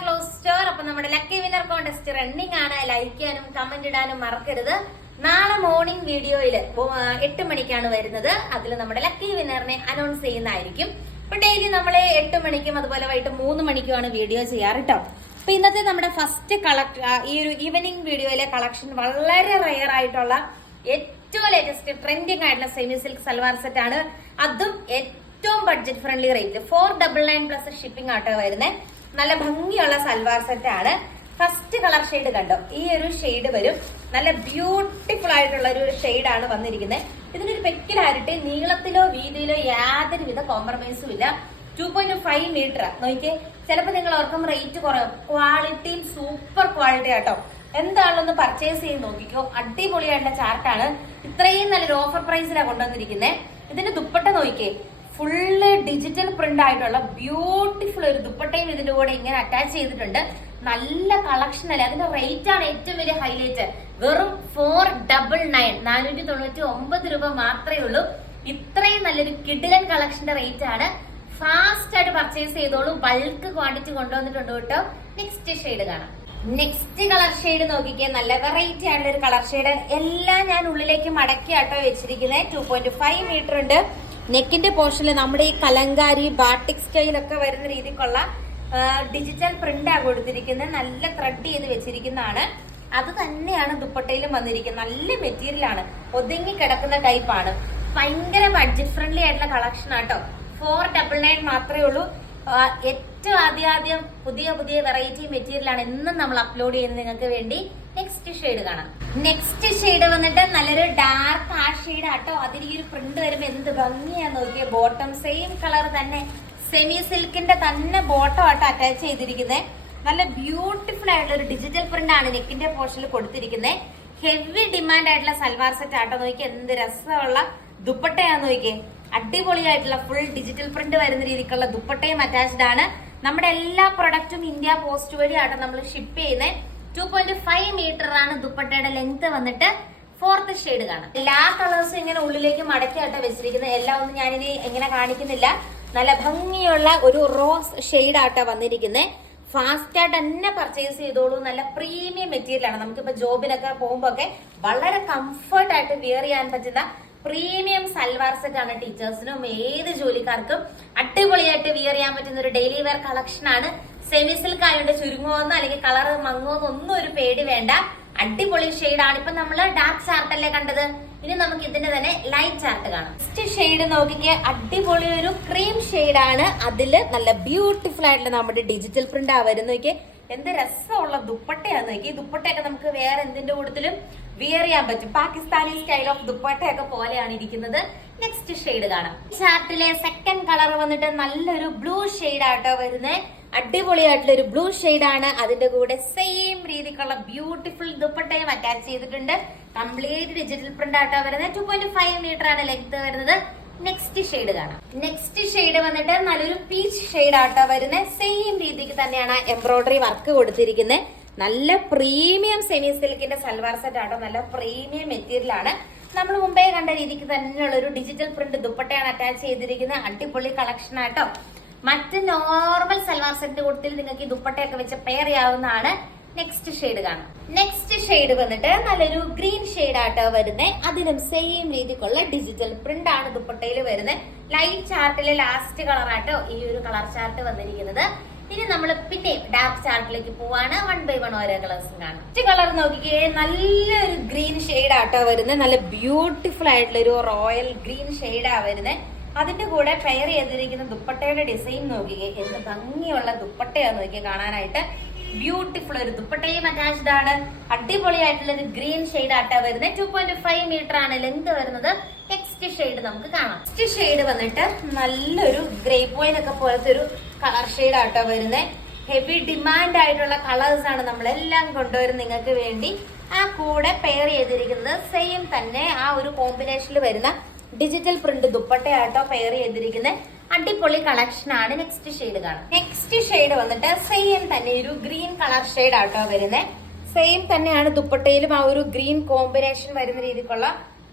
Close store അപ്പൊ നമ്മുടെ lucky winner contest running ആണ്. ലൈക്ക് ചെയ്യാനും കമന്റ് ഇടാനും മറക്കരുത്. നാളെ മോർണിംഗ് വീഡിയോയിൽ എട്ട് മണിക്കാണ് വരുന്നത്. അതിൽ നമ്മുടെ ലക്കി വിന്നറിനെ അനൗൺസ് ചെയ്യുന്നതായിരിക്കും. ഇപ്പൊ ഡെയിലി നമ്മൾ എട്ട് മണിക്കും അതുപോലെ വൈകിട്ട് മൂന്ന് മണിക്കുമാണ് വീഡിയോ ചെയ്യാറ് കേട്ടോ അപ്പൊ ഇന്നത്തെ നമ്മുടെ ഫസ്റ്റ് കളക്ട് ഈ ഒരു ഈവനിങ് വീഡിയോയിലെ കളക്ഷൻ വളരെ റയർ ആയിട്ടുള്ള ഏറ്റവും ലേറ്റസ്റ്റ് ട്രെൻഡിങ് ആയിട്ടുള്ള സെമി സിൽക്ക് സൽവാർ സെറ്റ് ആണ്. അതും ഏറ്റവും budget friendly rate four double nine plus shipping ആട്ടോ വരുന്നത് നല്ല ഭംഗിയുള്ള സൽവാർ സെറ്റ് ആണ്. ഫസ്റ്റ് കളർ ഷെയ്ഡ് കണ്ടോ? ഈ ഒരു ഷെയ്ഡ് വരും. നല്ല ബ്യൂട്ടിഫുൾ ആയിട്ടുള്ള ഒരു ഷെയ്ഡാണ് വന്നിരിക്കുന്നത്. ഇതിനൊരു പെക്കിലായിട്ട് നീളത്തിലോ വീതിയിലോ യാതൊരുവിധ കോംപ്രമൈസും ഇല്ല. ടു പോയിന്റ് ഫൈവ് മീറ്റർ നോക്കിയേ. ചിലപ്പോൾ നിങ്ങൾ ഓർക്കും റേറ്റ് കുറയും. ക്വാളിറ്റിയും സൂപ്പർ ക്വാളിറ്റി ആട്ടോ എന്താണെന്ന് പർച്ചേസ് ചെയ്ത് നോക്കിക്കോ. അടിപൊളിയായിട്ടുള്ള ചാർട്ടാണ് ഇത്രയും നല്ലൊരു ഓഫർ പ്രൈസിലാണ് കൊണ്ടുവന്നിരിക്കുന്നത് ഇതിന്റെ ദുപ്പട്ട നോക്കിക്കേ ഫുള്ള് ഡിജിറ്റൽ പ്രിന്റ് ആയിട്ടുള്ള ബ്യൂട്ടിഫുൾ ഒരു ദുപ്പട്ടയും ഇതിന്റെ കൂടെ ഇങ്ങനെ അറ്റാച്ച് ചെയ്തിട്ടുണ്ട്. നല്ല കളക്ഷൻ അല്ലേ? അതിന്റെ റേറ്റ് ആണ് ഏറ്റവും വലിയ ഹൈലൈറ്റ് വെറും ഫോർ ഡബിൾ നയൻ നാനൂറ്റി തൊണ്ണൂറ്റി ഒമ്പത് രൂപ മാത്രമേ ഉള്ളൂ. ഇത്രയും നല്ലൊരു കിഡിലൻ കളക്ഷന്റെ റേറ്റ് ആണ്. ഫാസ്റ്റ് ആയിട്ട് പർച്ചേസ് ചെയ്തോളൂ. ബൾക്ക് ക്വാണ്ടിറ്റി കൊണ്ടുവന്നിട്ടുണ്ട് കേട്ടോ. നെക്സ്റ്റ് ഷെയ്ഡ് കാണാം. നെക്സ്റ്റ് കളർ ഷെയ്ഡ് നോക്കിക്കേ. നല്ല വെറൈറ്റി ആയിട്ടുള്ള ഒരു കളർ ഷെയ്ഡ് എല്ലാം ഞാൻ ഉള്ളിലേക്ക് മടക്കി ആട്ടോ വെച്ചിരിക്കുന്നത് ടു പോയിന്റ് ഫൈവ് മീറ്റർ ഉണ്ട്. നെക്കിന്റെ പോർഷനിൽ നമ്മുടെ ഈ കലങ്കാരി ബാട്ടിക് സ്റ്റൈലൊക്കെ വരുന്ന രീതിക്കുള്ള ഡിജിറ്റൽ പ്രിന്റാണ് കൊടുത്തിരിക്കുന്നത് നല്ല ത്രെഡ് ചെയ്ത് വെച്ചിരിക്കുന്നതാണ്. അത് തന്നെയാണ് ദുപ്പട്ടയിലും വന്നിരിക്കുന്നത്. നല്ല മെറ്റീരിയൽ ആണ്. ഒതുങ്ങി കിടക്കുന്ന ടൈപ്പാണ് ഭയങ്കര ബഡ്ജറ്റ് ഫ്രണ്ട്ലി ആയിട്ടുള്ള കളക്ഷൻ ആട്ടോ. ഫോർ ഡബിൾ നയൻ മാത്രമേ ഉള്ളൂ. ഏറ്റവും ആദ്യാദ്യം പുതിയ പുതിയ വെറൈറ്റി മെറ്റീരിയൽ ആണ് എന്നും നമ്മൾ അപ്ലോഡ് ചെയ്യുന്നത് നിങ്ങൾക്ക് വേണ്ടി. നെക്സ്റ്റ് ഷെയ്ഡ് കാണാം. നെക്സ്റ്റ് ഷെയ്ഡ് വന്നിട്ട് നല്ലൊരു ഡാർക്ക് ആ ഷെയ്ഡ് ആട്ടോ. അതിൽ ഈ ഒരു പ്രിന്റ് വരുമ്പോ എന്ത് ഭംഗിയാ നോക്കിയ. ബോട്ടം സെയിം കളർ തന്നെ. സെമി സിൽക്കിന്റെ തന്നെ ബോട്ടം ആട്ടോ അറ്റാച്ച് ചെയ്തിരിക്കുന്നത് നല്ല ബ്യൂട്ടിഫുൾ ആയിട്ടുള്ള ഒരു ഡിജിറ്റൽ പ്രിന്റ് ആണ് നെക്കിന്റെ പോർഷനിൽ കൊടുത്തിരിക്കുന്നത് ഹെവി ഡിമാൻഡ് ആയിട്ടുള്ള സൽവാർ സെറ്റ് ആട്ടോ നോക്കി എന്ത് രസമുള്ള ദുപ്പട്ടയാന്ന് നോക്കിയേ. അടിപൊളിയായിട്ടുള്ള ഫുൾ ഡിജിറ്റൽ പ്രിന്റ് വരുന്ന രീതിക്കുള്ള ദുപ്പട്ടയും അറ്റാച്ച്ഡ് ആണ്. നമ്മുടെ എല്ലാ പ്രൊഡക്റ്റും ഇന്ത്യ പോസ്റ്റ് വഴിയാണ് നമ്മൾ ഷിപ്പ് ചെയ്യുന്നത് ടു പോയിന്റ് ഫൈവ് മീറ്റർ ആണ് ദുപ്പട്ടയുടെ ലെങ്ത് വന്നിട്ട് ഫോർത്ത് ഷെയ്ഡ് കാണാം എല്ലാ കളേഴ്സും ഇങ്ങനെ ഉള്ളിലേക്ക് മടക്കിയായിട്ട് വെച്ചിരിക്കുന്നത്. എല്ലാം ഒന്നും ഞാനിനി എങ്ങനെ കാണിക്കുന്നില്ല. നല്ല ഭംഗിയുള്ള ഒരു റോസ് ഷെയ്ഡ് ആട്ട വന്നിരിക്കുന്നത് ഫാസ്റ്റ് ആയിട്ട് തന്നെ പർച്ചേസ് ചെയ്തോളൂ. നല്ല പ്രീമിയം മെറ്റീരിയൽ ആണ്. നമുക്കിപ്പോ ജോബിനൊക്കെ പോകുമ്പോ ഒക്കെ വളരെ കംഫർട്ട് ആയിട്ട് വിയർ ചെയ്യാൻ പറ്റുന്ന പ്രീമിയം സൽവാർ സെറ്റ് ആണ് ടീച്ചേഴ്സിനും ഏത് ജോലിക്കാർക്കും അടിപൊളിയായിട്ട് വിയർ ചെയ്യാൻ പറ്റുന്ന ഒരു ഡെയിലി വെയർ കളക്ഷൻ ആണ്. സെമി സിൽക്ക് ആയതുകൊണ്ട് ചുരുങ്ങുമെന്നോ അല്ലെങ്കിൽ കളർ മങ്ങുമെന്നോ ഒന്നും ഒരു പേടി വേണ്ട. അടിപൊളി ആണ് ഇപ്പൊ നമ്മൾ ഡാർക്ക് ചാർട്ട് അല്ലേ കണ്ടത്? ഇനി നമുക്ക് ഇതിന്റെ തന്നെ ലൈറ്റ് ചാർട്ട് കാണാം. ഫസ്റ്റ് ഷെയ്ഡ് നോക്കിക്കേ അടിപൊളി ഒരു ക്രീം ആണ്. അതിൽ നല്ല ബ്യൂട്ടിഫുൾ ആയിട്ടുള്ള നമ്മുടെ ഡിജിറ്റൽ പ്രിന്റ് ആ വരുന്ന എന്ത് രസമുള്ള ദുപ്പട്ടയാന്ന് നോക്കി ഈ ദുപ്പട്ടയൊക്കെ നമുക്ക് വേറെ എന്തിന്റെ കൂട്ടത്തിലും വിയർ ചെയ്യാൻ പറ്റും. പാകിസ്ഥാനി സ്റ്റൈൽ ഓഫ് ദുപ്പട്ടയൊക്കെ പോലെയാണ് ഇരിക്കുന്നത്. നെക്സ്റ്റ് ഷെയ്ഡ് കാണാം. ചാർട്ടിലെ സെക്കൻഡ് കളർ വന്നിട്ട് നല്ലൊരു ബ്ലൂ ഷെയ്ഡ് ആട്ടോ വരുന്നത് അടിപൊളിയായിട്ടുള്ള ഒരു ബ്ലൂ ആണ്. അതിന്റെ കൂടെ സെയിം രീതിക്കുള്ള ബ്യൂട്ടിഫുൾ ദുപ്പട്ടയും അറ്റാച്ച് ചെയ്തിട്ടുണ്ട്. കംപ്ലീറ്റ് ഡിജിറ്റൽ പ്രിന്റ് ആട്ടോ വരുന്നത്. ടു പോയിന്റ് ഫൈവ് മീറ്റർ ആണ് ലെങ്ത് വരുന്നത്. നെക്സ്റ്റ് ഷെയ്ഡ് കാണാം. നെക്സ്റ്റ് ഷെയ്ഡ് വന്നിട്ട് നല്ലൊരു പീച്ച് ഷെയ്ഡ് ആട്ടോ വരുന്നത്. സെയിം രീതിക്ക് തന്നെയാണ് എംബ്രോയിഡറി വർക്ക് കൊടുത്തിരിക്കുന്നത് നല്ല പ്രീമിയം സെമി സിൽക്കിന്റെ സൽവാർ സെറ്റ് ആട്ടോ. നല്ല പ്രീമിയം മെറ്റീരിയൽ ആണ്. നമ്മൾ മുമ്പേ കണ്ട രീതിക്ക് തന്നെയുള്ള ഒരു ഡിജിറ്റൽ പ്രിന്റ് ദുപ്പട്ടയാണ് അറ്റാച്ച് ചെയ്തിരിക്കുന്നത് അടിപൊളി കളക്ഷൻ ആട്ടോ. മറ്റ് നോർമൽ സൽവാർ സെറ്റിന്റെ കൂട്ടത്തിൽ നിങ്ങൾക്ക് ഈ ദുപ്പട്ടയൊക്കെ വെച്ച് പെയർ ചെയ്യാവുന്നതാണ്. നെക്സ്റ്റ് ഷെയ്ഡ് കാണാം. നെക്സ്റ്റ് ഷെയ്ഡ് വന്നിട്ട് നല്ലൊരു ഗ്രീൻ ഷെയ്ഡ് ആട്ടോ വരുന്നത് അതിലും സെയിം രീതിക്കുള്ള ഡിജിറ്റൽ പ്രിന്റ് ആണ് ദുപ്പട്ടയിൽ വരുന്നത് ലൈറ്റ് ചാർട്ടിലെ ലാസ്റ്റ് കളർ ആട്ടോ ഈ ഒരു കളർ ചാർട്ട് വന്നിരിക്കുന്നത്. ഇനി നമ്മൾ പിന്നെ ഡാർക്ക് ചാർട്ടിലേക്ക് പോവാണ്. വൺ ബൈ വൺ ഓരോ കളേഴ്സും കാണാം. ഫസ്റ്റ് കളർ നോക്കിക്കേ. നല്ലൊരു ഗ്രീൻ ഷെയ്ഡ് ആട്ടോ വരുന്നത് നല്ല ബ്യൂട്ടിഫുൾ ആയിട്ടുള്ള ഒരു റോയൽ ഗ്രീൻ ഷെയ്ഡാ വരുന്നത് അതിന്റെ കൂടെ പെയർ ചെയ്തിരിക്കുന്ന ദുപ്പട്ടയുടെ ഡിസൈൻ നോക്കിയേ എന്ത് ഭംഗിയുള്ള ദുപ്പട്ടയാണ് നോക്കിയേ കാണാനായിട്ട്. ബ്യൂട്ടിഫുൾ ഒരു ദുപ്പട്ടയും അറ്റാച്ച്ഡ് ആണ്. അടിപൊളിയായിട്ടുള്ള ഒരു ഗ്രീൻ ഷെയ്ഡ് ആട്ടാ വരുന്നത്. ടു പോയിന്റ് ഫൈവ് മീറ്റർ ആണ് ലെങ്ത് വരുന്നത്. നെക്സ്റ്റ് ഷെയ്ഡ് നമുക്ക് കാണാം. നെക്സ്റ്റ് ഷെയ്ഡ് വന്നിട്ട് നല്ലൊരു ഗ്രേ പോയിന്റ് ഒക്കെ പോലത്തെ ഒരു കളർ ഷെയ്ഡ് ആട്ടോ വരുന്നത് ഹെവി ഡിമാൻഡ് ആയിട്ടുള്ള കളേഴ്സ് ആണ് നമ്മളെല്ലാം കൊണ്ടുവരുന്നത് നിങ്ങൾക്ക് വേണ്ടി. ആ കൂടെ പെയർ ചെയ്തിരിക്കുന്നത് സെയിം തന്നെ ആ ഒരു കോമ്പിനേഷനിൽ വരുന്ന ഡിജിറ്റൽ പ്രിന്റ് ദുപ്പട്ടയാട്ടോ പെയർ ചെയ്തിരിക്കുന്ന. അടിപൊളി കളക്ഷൻ ആണ്. നെക്സ്റ്റ് ഷെയ്ഡ് കാണാം. നെക്സ്റ്റ് ഷെയ്ഡ് വന്നിട്ട് സെയിം തന്നെ ഒരു ഗ്രീൻ കളർ ഷെയ്ഡ് ആട്ടോ വരുന്നത് സെയിം തന്നെയാണ് ദുപ്പട്ടയിലും ആ ഒരു ഗ്രീൻ കോമ്പിനേഷൻ വരുന്ന രീതിക്കുള്ള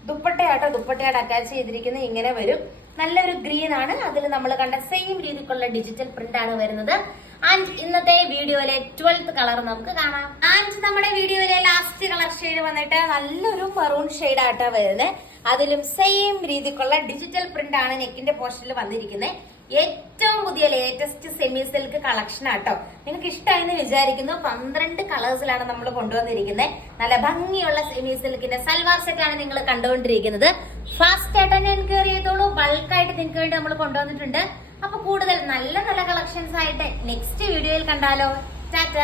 ദുപ്പട്ടയാട്ടോ ദുപ്പട്ടയായിട്ട് അറ്റാച്ച് ചെയ്തിരിക്കുന്നത് ഇങ്ങനെ വരും. നല്ലൊരു ഗ്രീൻ ആണ്. അതിൽ നമ്മൾ കണ്ട സെയിം രീതിക്കുള്ള ഡിജിറ്റൽ പ്രിന്റ് ആണ് വരുന്നത്. ആൻഡ് ഇന്നത്തെ വീഡിയോയിലെ ട്വൽത്ത് കളർ നമുക്ക് കാണാം. ആൻഡ് നമ്മുടെ വീഡിയോയിലെ ലാസ്റ്റ് കളർ ഷെയ്ഡ് വന്നിട്ട് നല്ലൊരു മറൂൺ ഷെയ്ഡ് ആയിട്ടാ വരുന്നത് അതിലും സെയിം രീതിക്കുള്ള ഡിജിറ്റൽ പ്രിന്റ് ആണ് നെക്കിന്റെ പോർഷനിൽ വന്നിരിക്കുന്നത് ഏറ്റവും പുതിയ ലേറ്റസ്റ്റ് സെമി സിൽക്ക് കളക്ഷൻ ആട്ടോ. നിങ്ങൾക്ക് ഇഷ്ടമായെന്ന് വിചാരിക്കുന്നു. പന്ത്രണ്ട് കളേഴ്സിലാണ് നമ്മൾ കൊണ്ടുവന്നിരിക്കുന്നത് നല്ല ഭംഗിയുള്ള സെമി സിൽക്കിന്റെ സൽവാർ ആണ് നിങ്ങൾ കണ്ടുകൊണ്ടിരിക്കുന്നത്. ഫാസ്റ്റ് ആയിട്ട് തന്നെ എൻക്വയറി ചെയ്തോളൂ. ബൾക്കായിട്ട് നിങ്ങൾക്ക് വേണ്ടി നമ്മൾ കൊണ്ടുവന്നിട്ടുണ്ട്. അപ്പൊ കൂടുതൽ നല്ല നല്ല കളക്ഷൻസ് ആയിട്ട് നെക്സ്റ്റ് വീഡിയോയിൽ കണ്ടാലോ. ടാറ്റ